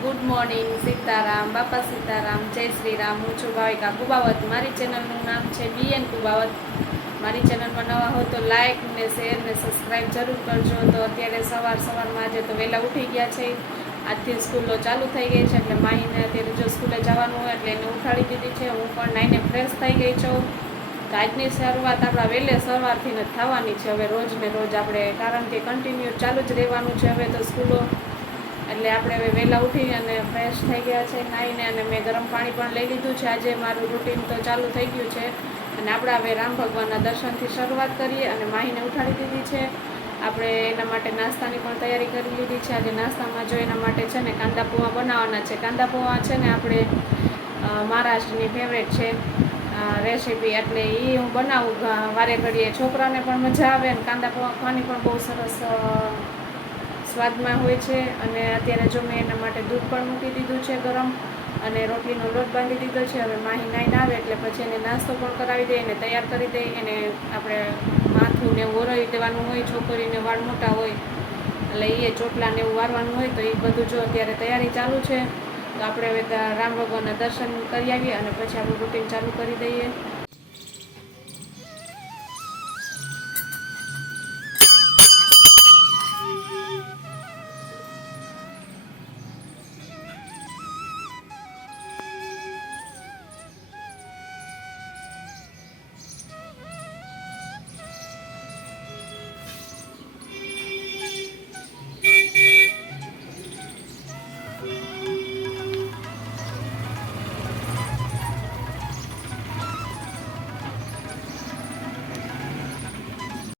Good morning, Sitaram, બાપા સીતારામ, જય શ્રી રામ. હું છું ભાવિકા કુબાવત. મારી ચેનલનું નામ છે BN કુબાવત. મારી ચેનલમાં નવા હો તો લાઇક ને શેર ને સબસ્ક્રાઈબ જરૂર કરજો. તો અત્યારે સવારમાં આજે તો વહેલા ઉઠી ગયા છે. આજથી સ્કૂલો ચાલુ થઈ ગઈ છે એટલે માહીને અત્યારે જો સ્કૂલે જવાનું હોય એટલે એને ઉઠાડી દીધી છે. હું પણ નાઈને ફ્રેશ થઈ ગઈ છું. તો આજની શરૂઆત આપણા વહેલે સવારથી જ થવાની છે હવે રોજ ને રોજ આપણે, કારણ કે કન્ટિન્યુ ચાલુ જ રહેવાનું છે હવે તો સ્કૂલો. એટલે આપણે હવે વહેલા ઉઠી અને ફ્રેશ થઈ ગયા છે નાહીને, અને મેં ગરમ પાણી પણ લઈ લીધું છે. આજે મારું રૂટીન તો ચાલુ થઈ ગયું છે અને આપણે હવે રામ ભગવાનના દર્શનથી શરૂઆત કરીએ. અને માહીને ઉઠાડી દીધી છે. આપણે એના માટે નાસ્તાની પણ તૈયારી કરી લીધી છે. આજે નાસ્તામાં જો એના માટે છે ને કાંદા પોવા બનાવવાના છે. કાંદા પોવા છે ને આપણે મહારાષ્ટ્રની ફેવરેટ છે રેસીપી, એટલે એ હું બનાવું વારે ઘડીએ. છોકરાને પણ મજા આવે અને કાંદા પોવા ખાવાની પણ બહુ સરસ સ્વાદમાં હોય છે. અને અત્યારે જો મેં એના માટે દૂધ પણ મૂકી દીધું છે ગરમ, અને રોટલીનો લોટ બાંધી દીધો છે. હવે માહી નાઈને આવે એટલે પછી એને નાસ્તો પણ કરાવી દઈએ, એને તૈયાર કરી દઈએ. એને આપણે માથું ને એવું ઓરવી દેવાનું હોય, છોકરીને વાળ મોટા હોય એટલે એ ચોટલા ને એવું વારવાનું હોય, તો એ બધું જો અત્યારે તૈયારી ચાલુ છે. તો આપણે હવે રામ ભગવાનના દર્શન કરી આવીએ અને પછી આપણું રૂટીન ચાલુ કરી દઈએ.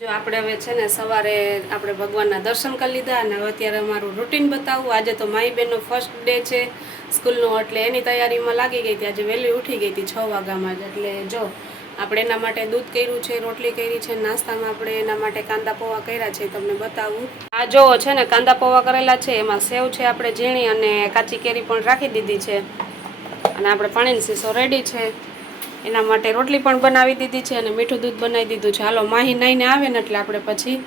જો આપણે હવે છે ને સવારે આપણે ભગવાનના દર્શન કરી લીધા અને હવે અત્યારે અમારું રૂટીન બતાવું. આજે તો મારી બેનનો ફર્સ્ટ ડે છે સ્કૂલનો, એટલે એની તૈયારીમાં લાગી ગઈ હતી. આજે વહેલી ઉઠી ગઈ હતી 6 વાગ્યામાં જ. એટલે જો આપણે એના માટે દૂધ કર્યું છે, રોટલી કરી છે, નાસ્તામાં આપણે એના માટે કાંદા પૌવા કર્યા છે, તમને બતાવું. આ જોવો છે ને કાંદા પૌવા કરેલા છે, એમાં સેવ છે આપણે ઝીણી અને કાચી કેરી પણ રાખી દીધી છે. અને આપણે પાણીનો શીશો રેડી છે. એના માટે રોટલી પણ બનાવી દીધી છે અને મીઠું દૂધ બનાવી દીધું છે. હાલો માહી નાઈને આવે ને એટલે આપણે પછી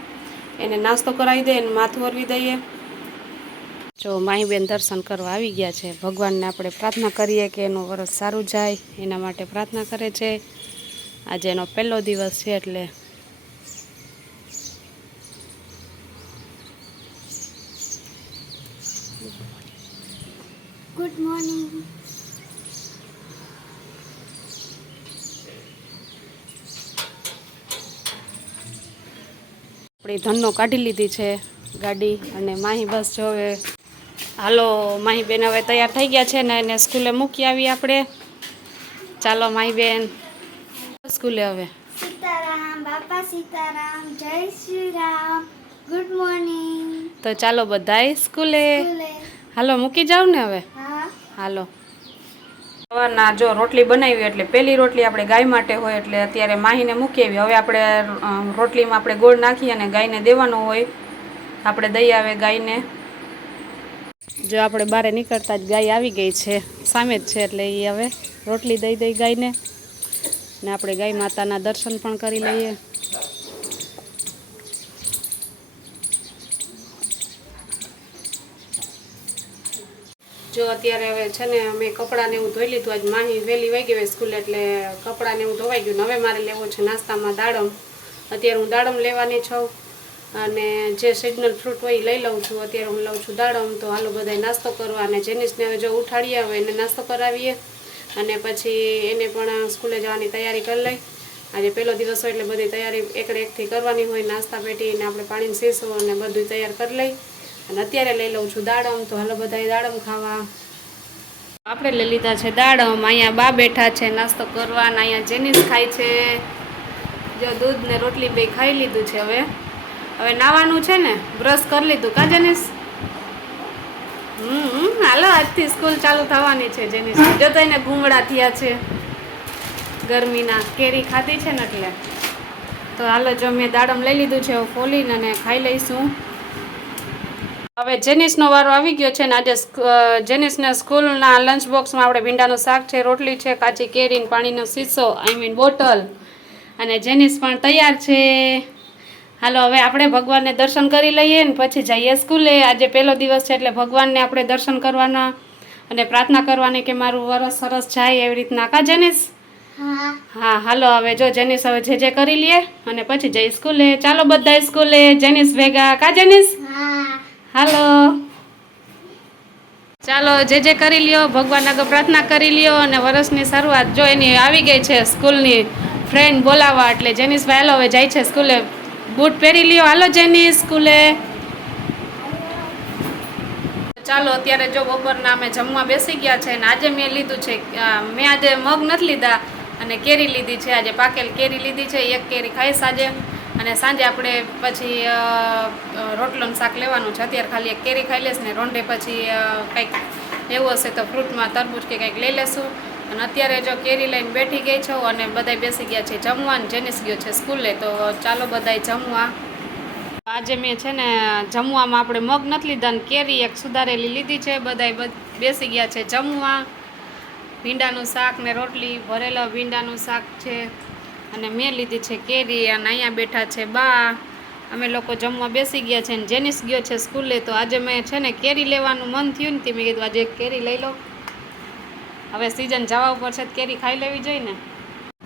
એને નાસ્તો કરાવી દઈએ અને માથું ઓરવી દઈએ. જો માહી બેન દર્શન કરવા આવી ગયા છે. ભગવાનને આપણે પ્રાર્થના કરીએ કે એનું વરસ સારું જાય, એના માટે પ્રાર્થના કરે છે. આજે એનો પહેલો દિવસ છે એટલે ગુડ મોર્નિંગ. આપણી ધનનો કાઢી લીધી છે ગાડી, અને માહી બસ જો હવે હાલો માહી બેન હવે તૈયાર થઈ ગયા છે ને એને સ્કૂલે મૂકી આવી આપણે. ચાલો માહી બેન સ્કૂલે હવે. સીતારામ, બાપા સીતારામ, જય શ્રી રામ, ગુડ મોર્નિંગ. તો ચાલો બધાય સ્કૂલે. હાલો મૂકી જાવ ને હવે. હા. હાલો. સવારના જો રોટલી બનાવી, એટલે પહેલી રોટલી આપણે ગાય માટે હોય, એટલે અત્યારે માહીને મૂકી આવી. હવે આપણે રોટલીમાં આપણે ગોળ નાખી અને ગાયને દેવાનું હોય. આપણે દઈ આવે ગાયને. જો આપણે બહાર નીકળતા જ ગાય આવી ગઈ છે, સામે જ છે, એટલે એ હવે રોટલી દઈ ગાયને. ને આપણે ગાય માતાના દર્શન પણ કરી લઈએ. જો અત્યારે હવે છે ને અમે કપડાને એવું ધોઈ લીધું. આજ માહી વહેલી વાગી હોય સ્કૂલે એટલે કપડાને એવું ધોવાઈ ગયું. હવે મારે લેવો છે નાસ્તામાં દાડમ. અત્યારે હું દાડમ લેવાની છું, અને જે સિઝનલ ફ્રૂટ હોય એ લઈ લઉં છું. અત્યારે હું લઉં છું દાડમ. તો હાલો બધાય નાસ્તો કરવા, અને જેનિસને હવે જો ઉઠાડીએ હવે એને નાસ્તો કરાવીએ, અને પછી એને પણ સ્કૂલે જવાની તૈયારી કરી લઈ. આજે પહેલો દિવસ હોય એટલે બધી તૈયારી એકથી કરવાની હોય. નાસ્તા પેટીને આપણે પાણીનો શીશો અને બધું તૈયાર કરી લઈ. અને અત્યારે લઈ લઉં છું દાડમ. તો હાલો બધાય દાડમ ખાવા. આપણે લઈ લીધા છે દાડમ. અહીંયા બા બેઠા છે નાસ્તો કરવા, અને અહીંયા જેનિસ ખાય છે. જો દૂધ ને રોટલી બે ખાઈ લીધું છે. હવે નાવાનું છે ને, બ્રશ કરી લીધું કા જેનિસ? હાલો આજથી સ્કૂલ ચાલુ થવાની છે જેનિસ. જો તો એને ભૂંગળા થયા છે ગરમીના, કેરી ખાધી છે ને એટલે. તો હાલો જો મેં દાડમ લઈ લીધું છે, હવે ફોલીને અને ખાઈ લઈશું. હવે જેનિસનો વારો આવી ગયો છે ને. આજે જેનિસને સ્કૂલના લંચ બોક્સમાં આપણે ભીંડાનું શાક છે, રોટલી છે, કાચી કેરી, પાણીનો શીશો બોટલ, અને જેનિસ પણ તૈયાર છે. હાલો હવે આપણે ભગવાનને દર્શન કરી લઈએ ને પછી જઈએ સ્કૂલે. આજે પહેલો દિવસ છે એટલે ભગવાનને આપણે દર્શન કરવાના અને પ્રાર્થના કરવાની કે મારું વરસ સરસ જાય એવી રીતના. કા જેનિસ? હા. હા હાલો હવે જો જેનિસ હવે જે કરી લઈએ અને પછી જઈ સ્કૂલે. ચાલો બધા સ્કૂલે જેનિસ ભેગા. કા જેનિસ? હા. હાલો ચાલો જે કરી લ્યો, ભગવાન આગળ પ્રાર્થના કરી લ્યો અને વરસની શરૂઆત જો એની આવી ગઈ છે સ્કૂલની ફ્રેન્ડ બોલાવવા. એટલે જેનિસભાઈ હાલો હવે જાય છે સ્કૂલે. બૂટ પહેરી લ્યો. હાલો જેનિસ સ્કૂલે. ચાલો અત્યારે જો બપોરના અમે જમવા બેસી ગયા છે અને આજે મેં લીધું છે મેં આજે મગ નથી લીધા અને કેરી લીધી છે. આજે પાકેલ કેરી લીધી છે. એક કેરી ખાઈશ આજે અને સાંજે આપણે પછી રોટલોનું શાક લેવાનું છે. અત્યારે ખાલી એક કેરી ખાઈ લેશ ને રોંઢે પછી કંઈક એવું હશે તો ફ્રૂટમાં તરબૂચ કે કંઈક લઈ લેશું. અને અત્યારે જો કેરી લઈને બેઠી ગઈ છું અને બધાય બેસી ગયા છે જમવા. જેનિસ ગયો છે સ્કૂલે. તો ચાલો બધાય જમવા. આજે મેં છે ને જમવામાં આપણે મગ નથી લીધા ને કેરી એક સુધારેલી લીધી છે. બધાય બેસી ગયા છે જમવા. ભીંડાનું શાક ને રોટલી, ભરેલા ભીંડાનું શાક છે અને મેં લીધી છે કેરી. અને અહીંયા બેઠા છે બા. અમે લોકો જમવા બેસી ગયા છે ને જેનિસ ગયો છે સ્કૂલે. તો આજે મેં છે ને કેરી લેવાનું મન થયું ને તે મેં કીધું આજે એક કેરી લઈ લો. હવે સિઝન જવા ઉપર છે કેરી ખાઈ લેવી જોઈએ ને.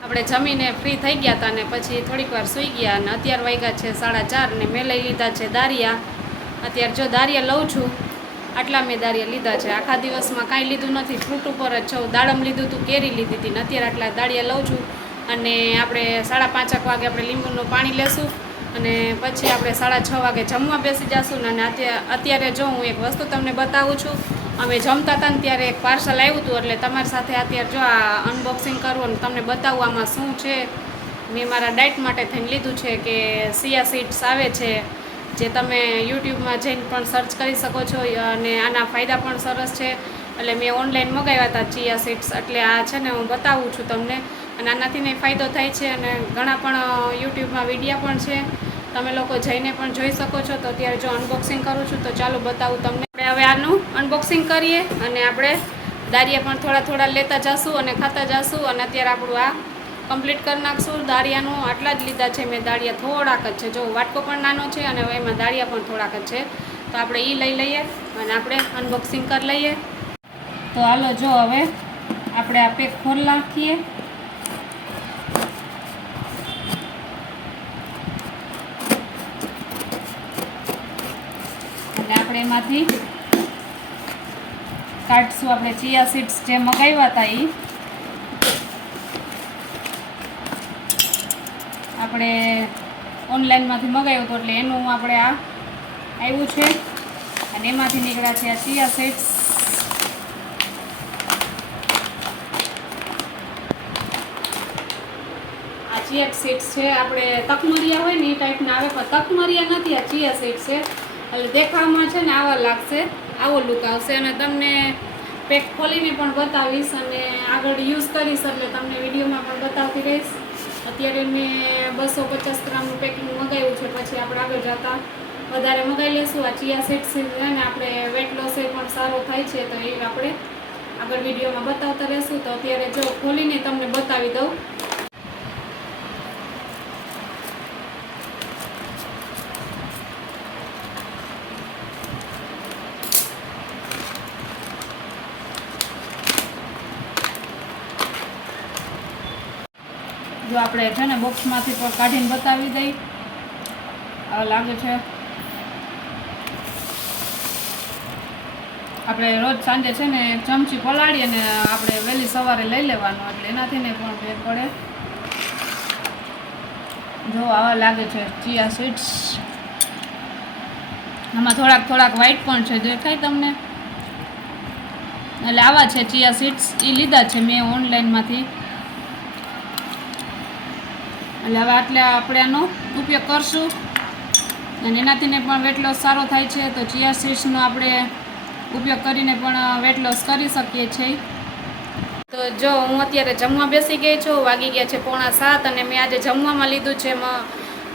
આપણે જમીને ફ્રી થઈ ગયા હતા ને પછી થોડીક વાર સૂઈ ગયા અને અત્યારે વાગ્યા છે 4:30 ને મેં લઈ લીધા છે દારિયા. અત્યારે જો દારિયા લઉં છું. આટલા મેં દારિયા લીધા છે. આખા દિવસમાં કાંઈ લીધું નથી. ફ્રૂટ ઉપર જ છું. દાડમ લીધું હતું, કેરી લીધી હતી ને અત્યારે આટલા દારિયા લઉં છું. અને આપણે 5:30 વાગે આપણે લીંબુનું પાણી લેશું અને પછી આપણે 6:30 વાગે જમવા બેસી જશું. અને અત્યારે જો હું એક વસ્તુ તમને બતાવું છું. અમે જમતા હતા ને ત્યારે એક પાર્સલ આવ્યું હતું એટલે તમારી સાથે અત્યારે જો આ અનબોક્સિંગ કરવું અને તમને બતાવવું આમાં શું છે. મેં મારા ડાયટ માટે થઈને લીધું છે કે સિયા સીડ્સ આવે છે જે તમે યુટ્યુબમાં જઈને પણ સર્ચ કરી શકો છો અને આના ફાયદા પણ સરસ છે. એટલે મેં ઓનલાઈન મંગાવ્યા હતા ચિયા સીડ્સ. એટલે આ છે ને હું બતાવું છું તમને અને આનાથી ને ફાયદો થાય છે અને ઘણા પણ યુટ્યુબમાં વિડીયા પણ છે. તમે લોકો જઈને પણ જોઈ શકો છો. તો અત્યારે જો અનબોક્સિંગ કરું છું તો ચાલો બતાવું તમને. આપણે હવે આનું અનબોક્સિંગ કરીએ અને આપણે દારિયા પણ થોડા થોડા લેતા જઈશું અને ખાતા જઈશું. અને અત્યારે આપણું આ કમ્પ્લીટ કરી નાખશું. દારિયાનું આટલા જ લીધા છે મેં. દારિયા થોડાક જ છે. જો વાટકો પણ નાનો છે અને એમાં દારિયા પણ થોડાક જ છે. તો આપણે એ લઈ લઈએ અને આપણે અનબોક્સિંગ કરી લઈએ. તો હાલો જો હવે આપણે આ પેક ખોલી નાખીએ. અને આપણે એમાંથી કાઢશું આપણે ચિયા સીડ્સ જે મગાવ્યા હતા એ. આપણે ઓનલાઈનમાંથી મગાવ્યું હતું એટલે એનું આપણે આ આવ્યું છે અને એમાંથી નીકળ્યા છે આ ચિયા સીડ્સ. આ ચિયા સીડ્સ છે આપણે તકમરિયા હોય ને એ ટાઈપના આવે પણ તકમરિયા નથી. આ ચિયા સીડ્સ છે એટલે દેખાવામાં છે ને આવા લાગશે. આવો લુક આવશે અને તમને પેક ખોલીને પણ બતાવીશ અને આગળ યુઝ કરીશ એટલે તમને વિડીયોમાં પણ બતાવતી રહીશ. અત્યારે મેં 250 ગ્રામનું પેકિંગ મગાવ્યું છે. પછી આપણે આગળ જતાં વધારે મગાવી લઈશું. આ ચિયા સીડ્સ છે ને આપણે વેટ લોસ પણ સારો થાય છે તો એ આપણે આગળ વિડીયોમાં બતાવતા રહીશું. તો અત્યારે જો ખોલીને તમને બતાવી દઉં. જો આપણે છે ને બોક્સમાંથી પણ કાઢીને બતાવી દઈ. આ લાગે છે આપણે રોજ સાંજે છે ને એક ચમચી પલાળી અને આપણે વહેલી સવારે લઈ લેવાનું એટલે એનાથી ને પણ ફેર પડે. જો આવા લાગે છે ચિયા સીડ્સ. આમાં થોડાક વ્હાઈટ પણ છે દેખાય તમને. એટલે આવા છે ચિયા સીડ્સ. એ લીધા છે મેં ઓનલાઈનમાંથી. એટલે હવે આપણે આનો ઉપયોગ કરશું અને એનાથી ને પણ વેટ લોસ સારો થાય છે. તો ચિયા સીડ્સનો આપણે ઉપયોગ કરીને પણ વેટ લોસ કરી શકીએ છીએ. તો જો હું અત્યારે જમવા બેસી ગઈ છું. વાગી ગયા છે 6:45 અને મેં આજે જમવામાં લીધું છે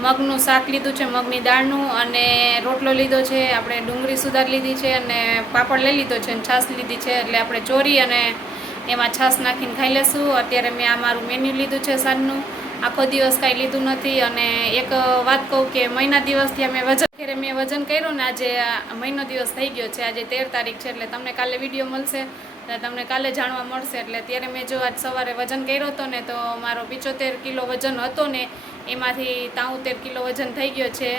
મગનું શાક લીધું છે, મગની દાળનું અને રોટલો લીધો છે. આપણે ડુંગળી સુધાર લીધી છે અને પાપડ લઈ લીધો છે અને છાશ લીધી છે. એટલે આપણે ચોરી અને એમાં છાશ નાખીને ખાઈ લેશું. અત્યારે મેં આ મારું મેન્યુ લીધું છે સાંજનું આખો દિવસ કાંઈ લીધું નથી. અને એક વાત કહું કે મહિના દિવસથી મેં વજન કર્યું ને આજે મહિનો દિવસ થઈ ગયો છે. આજે 13 તારીખ છે એટલે તમને કાલે વિડીયો મળશે એટલે તમને કાલે જાણવા મળશે. એટલે ત્યારે મેં જો આજ સવારે વજન કર્યો હતો ને તો મારો 75 કિલો વજન હતો ને એમાંથી 73 કિલો વજન થઈ ગયો છે.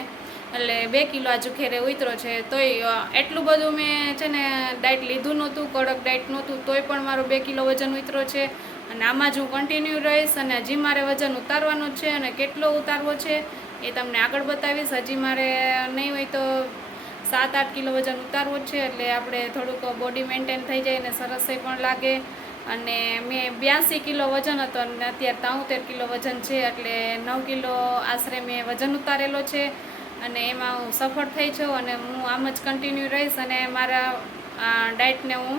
એટલે 2 કિલો આજુ ખેરે ઉતરો છે. તોય એટલું બધું મેં છે ને ડાયટ લીધું નહોતું, કડક ડાયટ નહોતું, તોય પણ મારો 2 કિલો વજન ઉતરો છે. અને આમાં જ હું કન્ટિન્યુ રહીશ અને હજી મારે વજન ઉતારવાનું છે અને કેટલો ઉતારવો છે એ તમને આગળ બતાવીશ. હજી મારે નહીં હોય તો 7-8 કિલો વજન ઉતારવો છે એટલે આપણે થોડુંક બોડી મેન્ટેન થઈ જાય અને સરસ પણ લાગે. અને મેં 82 કિલો વજન હતો અને અત્યારે 73 કિલો વજન છે એટલે 9 કિલો આશરે મેં વજન ઉતારેલો છે. અને એમાં હું સફળ થઈ છું અને હું આમ જ કન્ટિન્યુ રહીશ અને મારા ડાયટને હું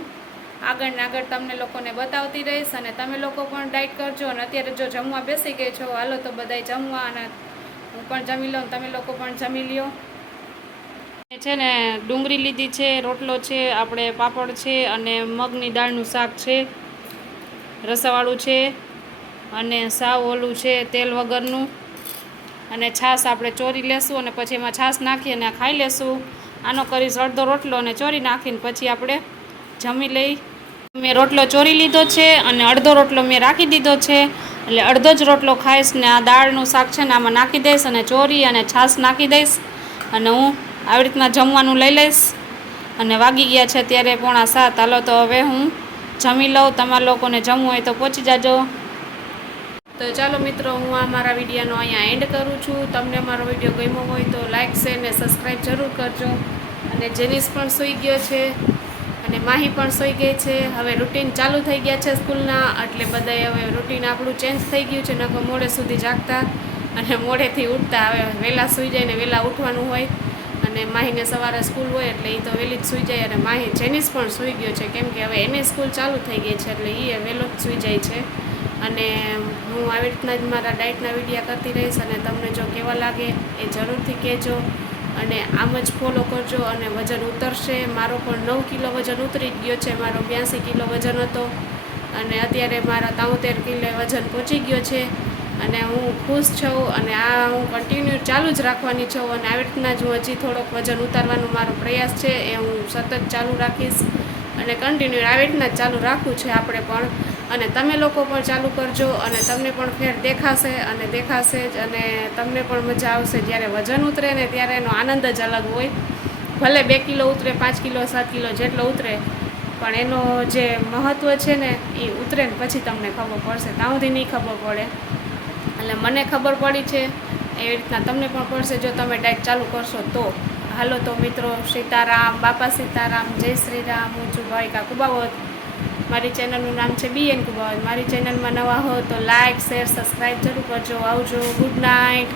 આગળ ને આગળ તમને લોકોને બતાવતી રહીશ. અને તમે લોકો પણ ડાયટ કરજો. અને અત્યારે જો જમવા બેસી ગઈ છો, હાલો તો બધાય જમવા અને હું પણ જમી લઉં, તમે લોકો પણ જમી લ્યો. છે ને ડુંગળી લીધી છે, રોટલો છે, આપણે પાપડ છે અને મગની દાળનું શાક છે, રસાવાળું છે અને સાવ ઓલું છે તેલ વગરનું. અને છાશ આપણે ચોરી લેશું અને પછી એમાં છાશ નાખી અને ખાઈ લેશું. આનો કરીશ અડધો રોટલો અને ચોરી નાખીને પછી આપણે જમી લઈ. મેં રોટલો ચોરી લીધો છે અને અડધો રોટલો મેં રાખી દીધો છે એટલે અડધો જ રોટલો ખાઈશ ને આ દાળનું શાક છે ને આમાં નાખી દઈશ અને ચોરી અને છાશ નાખી દઈશ અને હું આવી રીતના જમવાનું લઈ લઈશ. અને વાગી ગયા છે ત્યારે 6:45. હાલો તો હવે હું જમી લઉં. તમારા લોકોને જમવું હોય તો પહોંચી જાજો. તો ચાલો મિત્રો, હું આ મારા વિડીયોનો અહીંયા એન્ડ કરું છું. તમને મારો વિડીયો ગમ્યો હોય તો લાઇક, શેર ને સબસ્ક્રાઈબ જરૂર કરજો. અને જેનિસ પણ સૂઈ ગયો છે અને માહી પણ સૂઈ ગઈ છે. હવે રૂટીન ચાલુ થઈ ગયા છે સ્કૂલના એટલે બધાએ હવે રૂટીન આપણું ચેન્જ થઈ ગયું છે. નકર મોડે સુધી જાગતા અને મોડેથી ઉઠતા. હવે વહેલા સૂઈ જાય ને વહેલા ઉઠવાનું હોય. અને માહીને સવારે સ્કૂલ હોય એટલે એ તો વહેલી જ સૂઈ જાય. અને જેનિસ પણ સૂઈ ગયો છે કેમ કે હવે એને સ્કૂલ ચાલુ થઈ ગઈ છે એટલે એ વહેલો જ સૂઈ જાય છે. અને હું આવી રીતના જ મારા ડાયટના વિડીયો કરતી રહીશ અને તમને જો કેવા લાગે એ જરૂરથી કહેજો. અને આમ જ ફોલો કરજો અને વજન ઉતરશે. મારો પણ 9 કિલો વજન ઉતરી ગયો છે. મારો 82 કિલો વજન હતો અને અત્યારે મારા 73 કિલો વજન પહોંચી ગયો છે. અને હું ખુશ છું અને આ હું કન્ટિન્યુ ચાલુ જ રાખવાની છું. અને આવી રીતના જ હું હજી થોડોક વજન ઉતારવાનો મારો પ્રયાસ છે એ હું સતત ચાલુ રાખીશ અને કન્ટિન્યુ આવી રીતના જ ચાલુ રાખવું છે આપણે પણ. અને તમે લોકો પણ ચાલુ કરજો અને તમને પણ ફેર દેખાશે જ અને તમને પણ મજા આવશે. જ્યારે વજન ઉતરે ને ત્યારે એનો આનંદ જ અલગ હોય. ભલે 2 કિલો ઉતરે, 5 કિલો, 7 કિલો જેટલો ઉતરે પણ એનો જે મહત્ત્વ છે ને એ ઉતરે ને પછી તમને ખબર પડશે. ત્યાં સુધી નહીં ખબર પડે. એટલે મને ખબર પડી છે એવી રીતના તમને પણ પડશે જો તમે ડાયટ ચાલુ કરશો તો. હાલો તો મિત્રો, સીતારામ, બાપા સીતારામ, જય શ્રી રામ. હું છું ભાવિકા કુબાવત. મારી ચેનલનું નામ છે BN કુબાવત. મારી ચેનલમાં નવા હો તો લાઇક, શેર, સબસ્ક્રાઈબ જરૂર કરજો. આવજો. Good night.